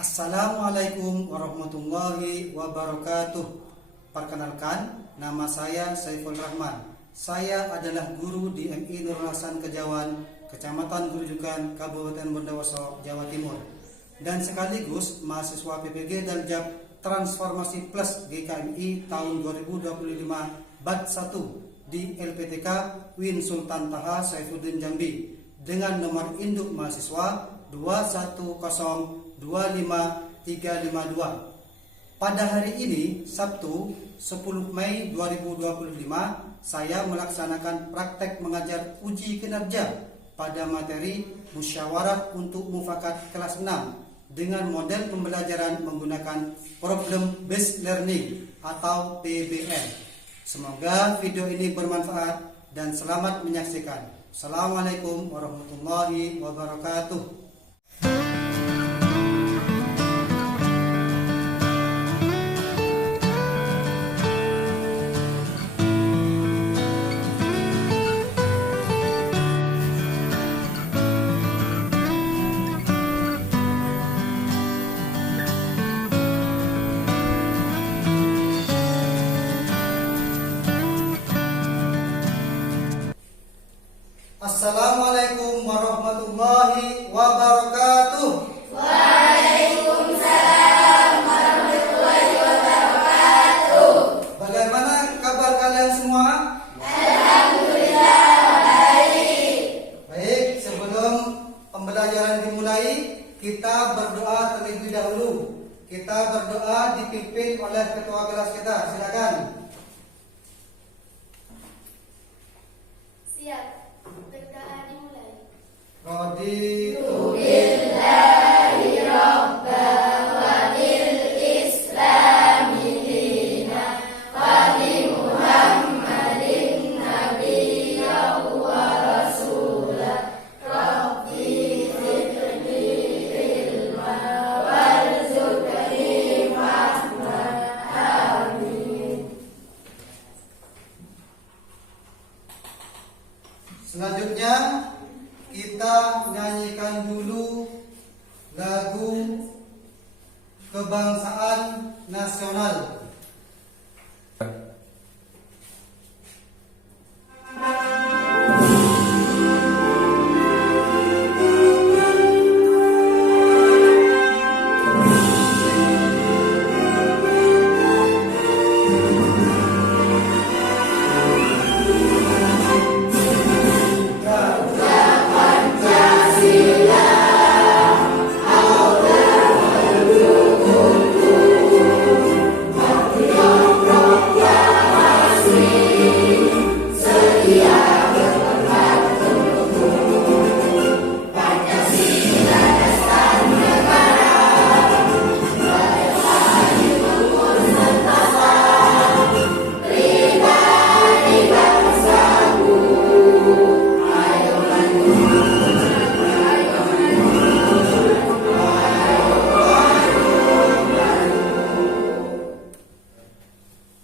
Assalamualaikum warahmatullahi wabarakatuh. Perkenalkan, nama saya Saiful Rahman. Saya adalah guru di MI Nurul Hasan Kejawan, Kecamatan Grujugan, Kabupaten Bondowoso, Jawa Timur, dan sekaligus mahasiswa PPG Daljab Transformasi Plus GKMI tahun 2025 Bat 1 di LPTK Win Sultan Taha Saifuddin Jambi dengan nomor induk mahasiswa 2102552. Pada hari ini, Sabtu 10 Mei 2025, saya melaksanakan praktek mengajar uji kinerja pada materi musyawarah untuk mufakat kelas 6 dengan model pembelajaran menggunakan Problem Based Learning atau PBL. Semoga video ini bermanfaat dan selamat menyaksikan. Assalamualaikum warahmatullahi wabarakatuh. Assalamualaikum warahmatullahi wabarakatuh. Waalaikumsalam warahmatullahi wabarakatuh. Bagaimana kabar kalian semua? Alhamdulillah baik. Baik, sebelum pembelajaran dimulai, kita berdoa terlebih dahulu. Kita berdoa dipimpin oleh ketua kelas kita. Silakan. Siap. Berdoa dimulai. Raditu Billahi Rabban wa bil Islami dinan wa bi Muhammadin nabiyyan wa rasulah. Rabbi zidni ilma warzuqni fahma. Amin. Selanjutnya kita nyanyikan dulu lagu kebangsaan nasional.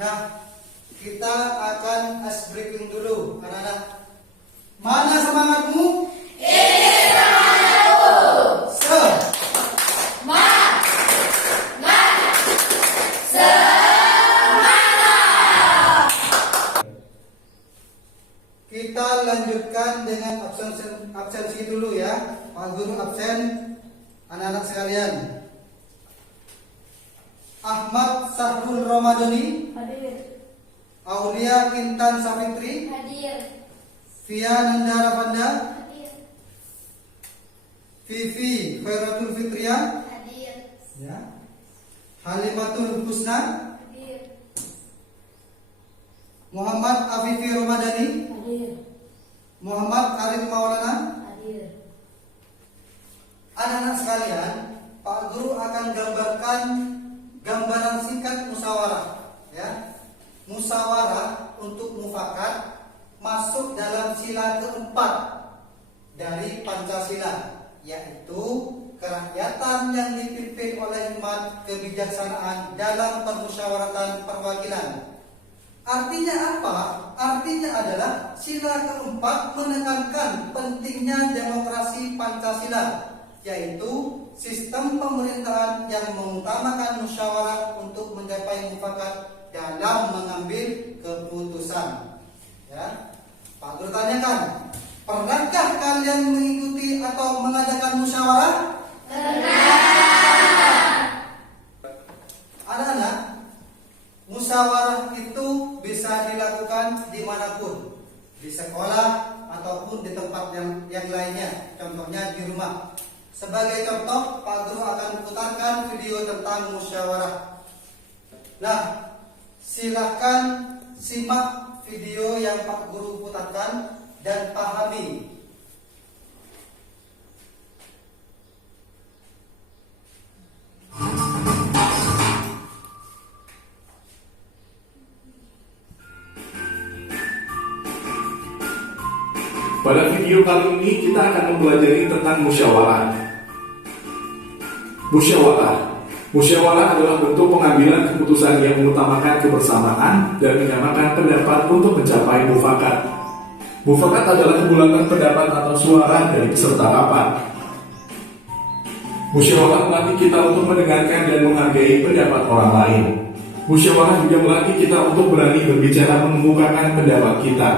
Nah, kita akan ice breaking dulu, anak-anak. Mana semangatmu? Ini semangatku. Se. Semangat. Kita lanjutkan dengan absensi dulu ya. Pak Guru absen, anak-anak sekalian. Ahmad Sahrul Ramadhani, Hadir. Aulia Intan Safitri, Hadir. Via Nandara Panda, Hadir. Vivi Khairatul Fitriah, Hadir. ya. Halimatul Husna, Hadir. Muhammad Afifi Ramadhani, Hadir. Muhammad Arif Maulana. Hadir. Anak-anak sekalian, Pak Guru akan gambarkan gambaran singkat musyawarah, ya. Musyawarah untuk mufakat masuk dalam sila keempat dari Pancasila, yaitu kerakyatan yang dipimpin oleh hikmat kebijaksanaan dalam permusyawaratan perwakilan. Artinya apa? Artinya adalah sila keempat menekankan pentingnya demokrasi Pancasila, yaitu sistem pemerintahan yang mengutamakan musyawarah untuk mencapai mufakat dalam mengambil keputusan. Ya, Pak Guru tanyakan, pernahkah kalian mengikuti atau mengadakan musyawarah? Anak-anak, musyawarah itu bisa dilakukan dimanapun, di sekolah ataupun di tempat yang lainnya, contohnya di rumah. Sebagai contoh, Pak Guru akan putarkan video tentang musyawarah. Nah, silahkan simak video yang Pak Guru putarkan dan pahami. Pada video kali ini kita akan mempelajari tentang musyawarah. Musyawarah adalah bentuk pengambilan keputusan yang mengutamakan kebersamaan dan menyamakan pendapat untuk mencapai mufakat. Mufakat adalah kumpulan pendapat atau suara dari peserta rapat. Musyawarah melatih kita untuk mendengarkan dan menghargai pendapat orang lain. Musyawarah juga melatih kita untuk berani berbicara mengemukakan pendapat kita.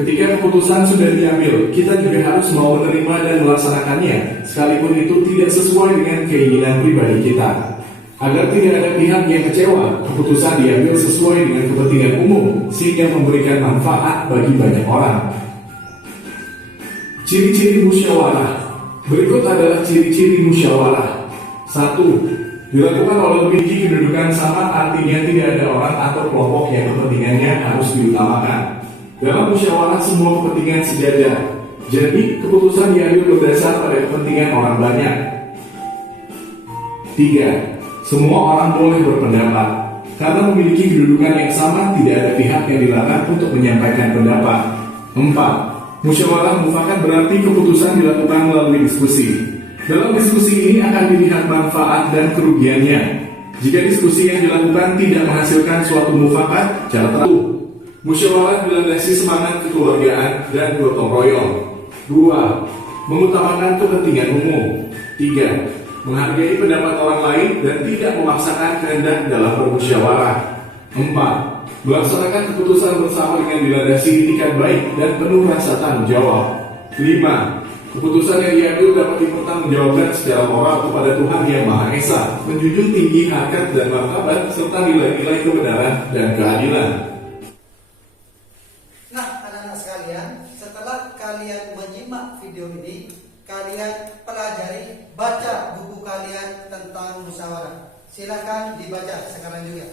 Ketika keputusan sudah diambil, kita juga harus mau menerima dan melaksanakannya, sekalipun itu tidak sesuai dengan keinginan pribadi kita. Agar tidak ada pihak yang kecewa, keputusan diambil sesuai dengan kepentingan umum, sehingga memberikan manfaat bagi banyak orang. Ciri-ciri musyawarah. Berikut adalah ciri-ciri musyawarah. 1. Dilakukan oleh memiliki kedudukan sama, artinya tidak ada orang atau kelompok yang kepentingannya harus diutamakan. Dalam musyawarah semua kepentingan sejajar, jadi keputusan diambil berdasar pada kepentingan orang banyak. 3. Semua orang boleh berpendapat. Karena memiliki kedudukan yang sama, tidak ada pihak yang dilarang untuk menyampaikan pendapat. 4. Musyawarah mufakat berarti keputusan dilakukan melalui diskusi. Dalam diskusi ini akan dilihat manfaat dan kerugiannya. Jika diskusi yang dilakukan tidak menghasilkan suatu mufakat, cara tertentu. Musyawarah dilandasi semangat kekeluargaan dan gotong royong. 2. Mengutamakan kepentingan umum. 3. Menghargai pendapat orang lain dan tidak memaksakan kehendak dalam bermusyawarah. 4. Melaksanakan keputusan bersama dengan dilandasi itikat baik dan penuh rasa tanggung jawab. 5. Keputusan yang diambil dapat dipertanggungjawabkan secara moral kepada Tuhan Yang Maha Esa, menjunjung tinggi harkat dan martabat serta nilai-nilai kebenaran dan keadilan. Setelah kalian menyimak video ini, kalian pelajari, baca buku kalian tentang musyawarah. Silakan dibaca sekarang juga.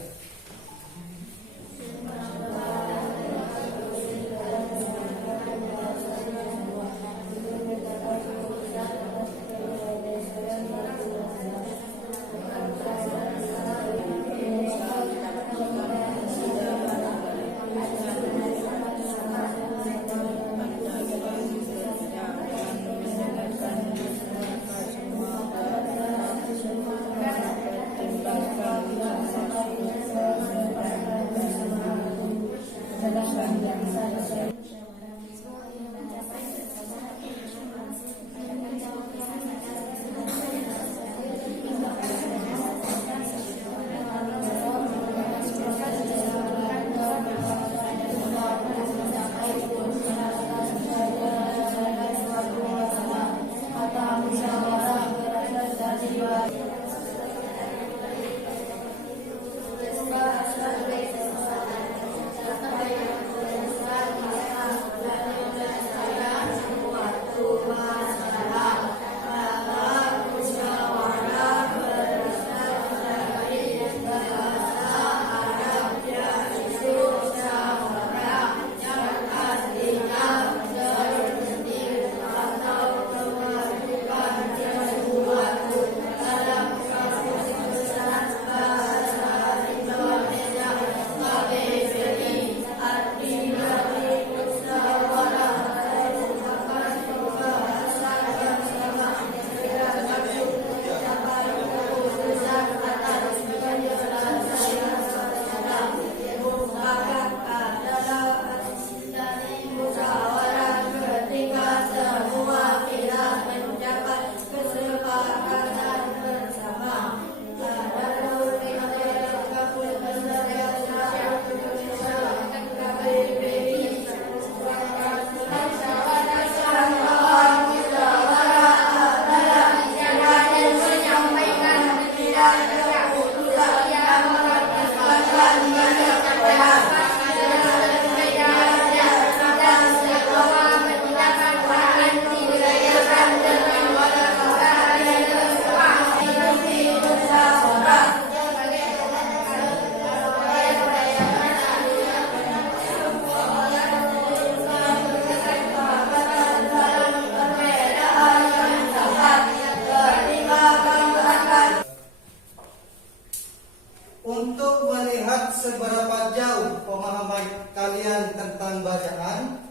seberapa jauh pemahaman kalian tentang bacaan,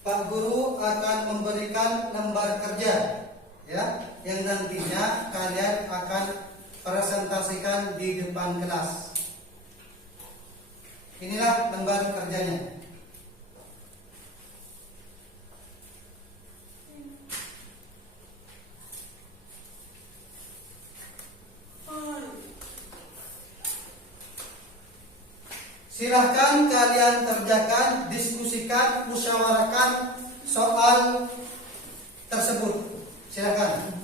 Pak Guru akan memberikan lembar kerja ya, yang nantinya kalian akan presentasikan di depan kelas. Inilah lembar kerjanya. Silahkan kalian kerjakan, diskusikan, musyawarahkan soal tersebut. Silahkan.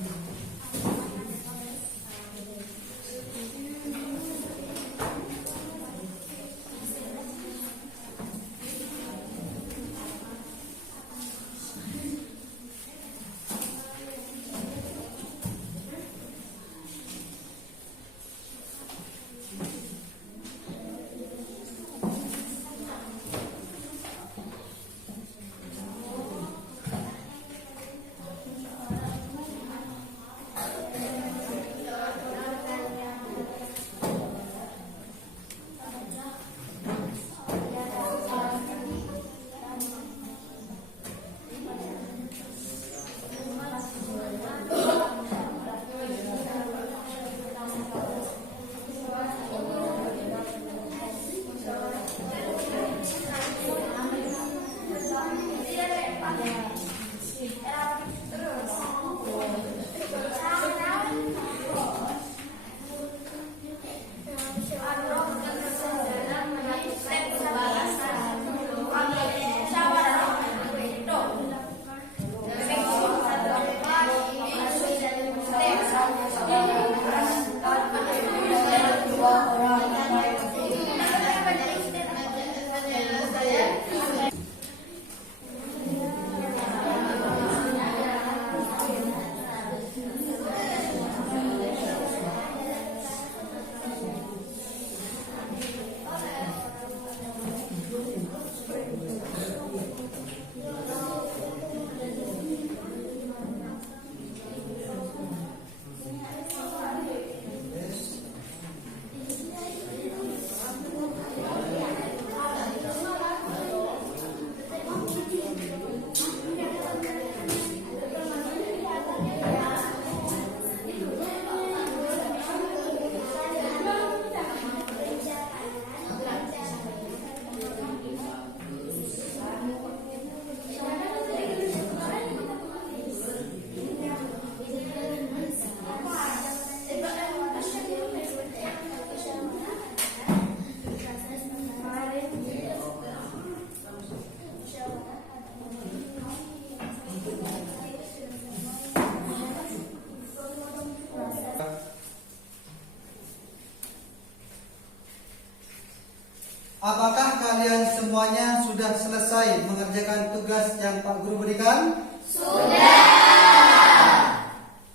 Apakah kalian semuanya sudah selesai mengerjakan tugas yang Pak Guru berikan? Sudah.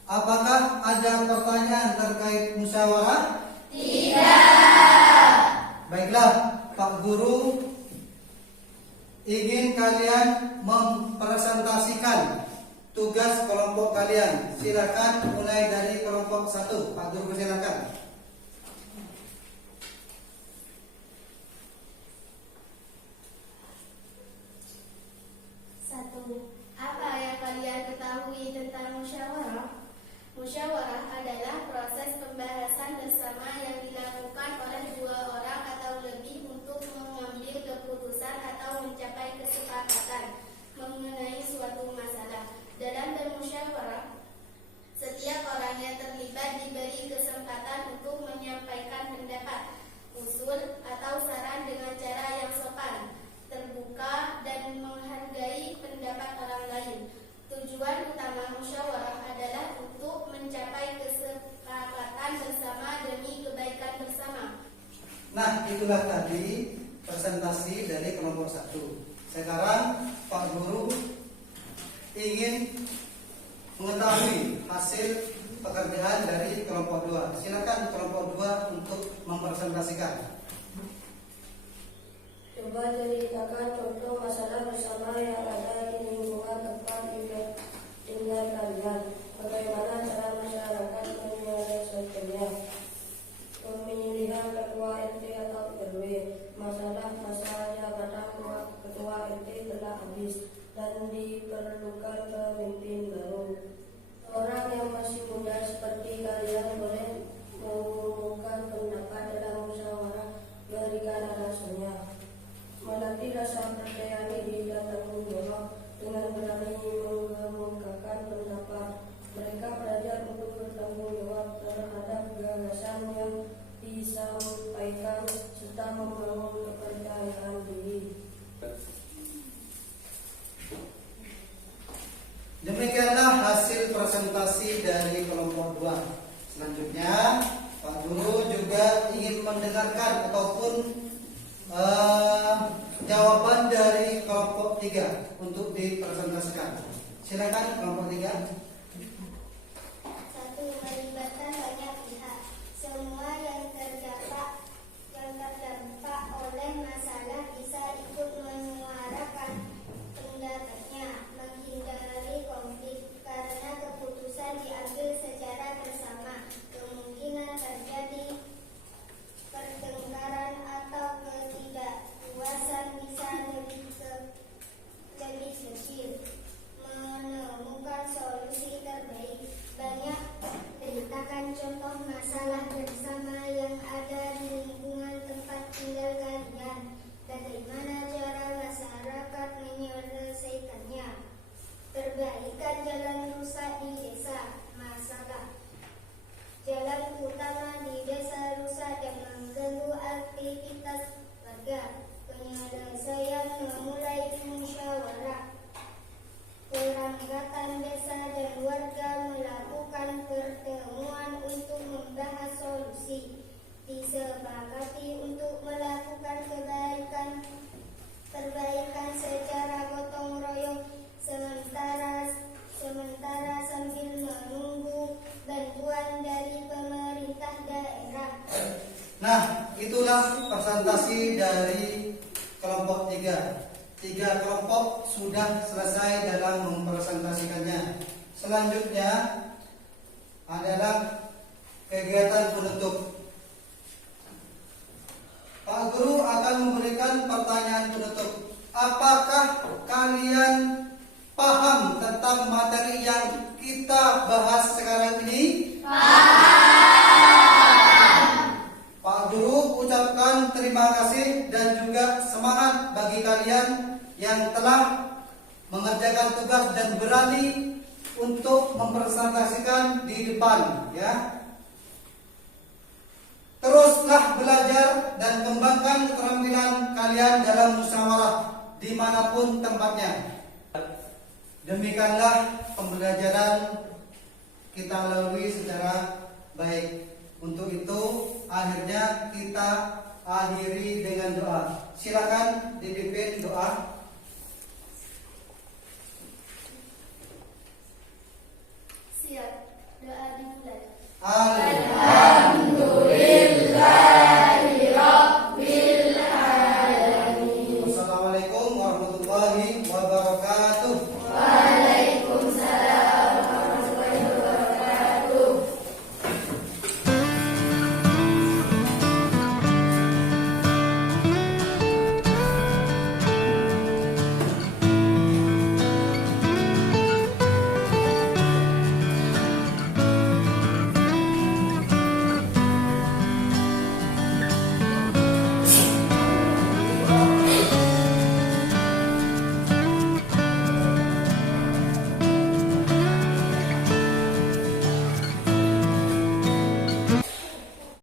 Apakah ada pertanyaan terkait musyawarah? Tidak. Baiklah, Pak Guru ingin kalian mempresentasikan tugas kelompok kalian. Silakan mulai dari kelompok 1. Pak Guru silakan. Apa yang kalian ketahui tentang musyawarah? Musyawarah adalah proses pembahasan bersama yang dilakukan oleh dua orang atau lebih untuk mengambil keputusan atau mencapai kesepakatan mengenai suatu masalah. Dalam bermusyawarah, setiap orang yang terlibat diberi kesempatan untuk menyampaikan pendapat, usul, atau saran dengan cara yang sopan, terbuka, dan menghargai pendapat orang lain. Tujuan utama musyawarah adalah untuk mencapai kesepakatan bersama demi kebaikan bersama. Nah, itulah tadi presentasi dari kelompok 1. Sekarang Pak Guru ingin mengetahui hasil pekerjaan dari kelompok 2. Silakan kelompok 2 untuk mempresentasikan. Coba ceritakan contoh masalah bersama yang ada di lingkungan tempat tinggal kalian. Bagaimana cara masyarakat menyelesaikannya? Pemilihan ketua RT Selanjutnya, Pak Guru juga ingin mendengarkan ataupun jawaban dari kelompok 3 untuk dipresentasikan. Silakan kelompok 3. 1. Melibatkan banyak pihak. Semua yang terdampak oleh masalah bisa ikut menyuarakan pendapatnya, menghindari konflik karena keputusan diambil secara bersama. Kemungkinan terjadi pertengkaran atau ketidakpuasan bisa lebih kecil. Menemukan solusi terbaik. Banyak ceritakan contoh masalah bersama yang ada di lingkungan tempat tinggal kalian. Bagaimana cara masyarakat menyelesaikannya? Perbaikan jalan rusak di desa. Masalah jalan utama di desa rusak dan mengganggu aktivitas warga. Penyelesaian memulai musyawarah. Perangkatan desa dan warga melakukan pertemuan untuk membahas solusi. Disepakati untuk melakukan perbaikan secara gotong royong sementara sambil menunggu bantuan dari pemerintah daerah. Nah, itulah presentasi dari kelompok 3. 3 kelompok sudah selesai dalam mempresentasikannya. Selanjutnya adalah kegiatan penutup. Pak Guru akan memberikan pertanyaan penutup. Apakah kalian paham tentang materi yang kita bahas sekarang ini? Pak Guru ucapkan terima kasih dan juga semangat bagi kalian yang telah mengerjakan tugas dan berani untuk mempresentasikan di depan, ya. Teruslah belajar dan kembangkan keterampilan kalian dalam musyawarah dimanapun tempatnya. Demikianlah pembelajaran kita lalui secara baik. Untuk itu akhirnya kita akhiri dengan doa. Silakan dipimpin doa.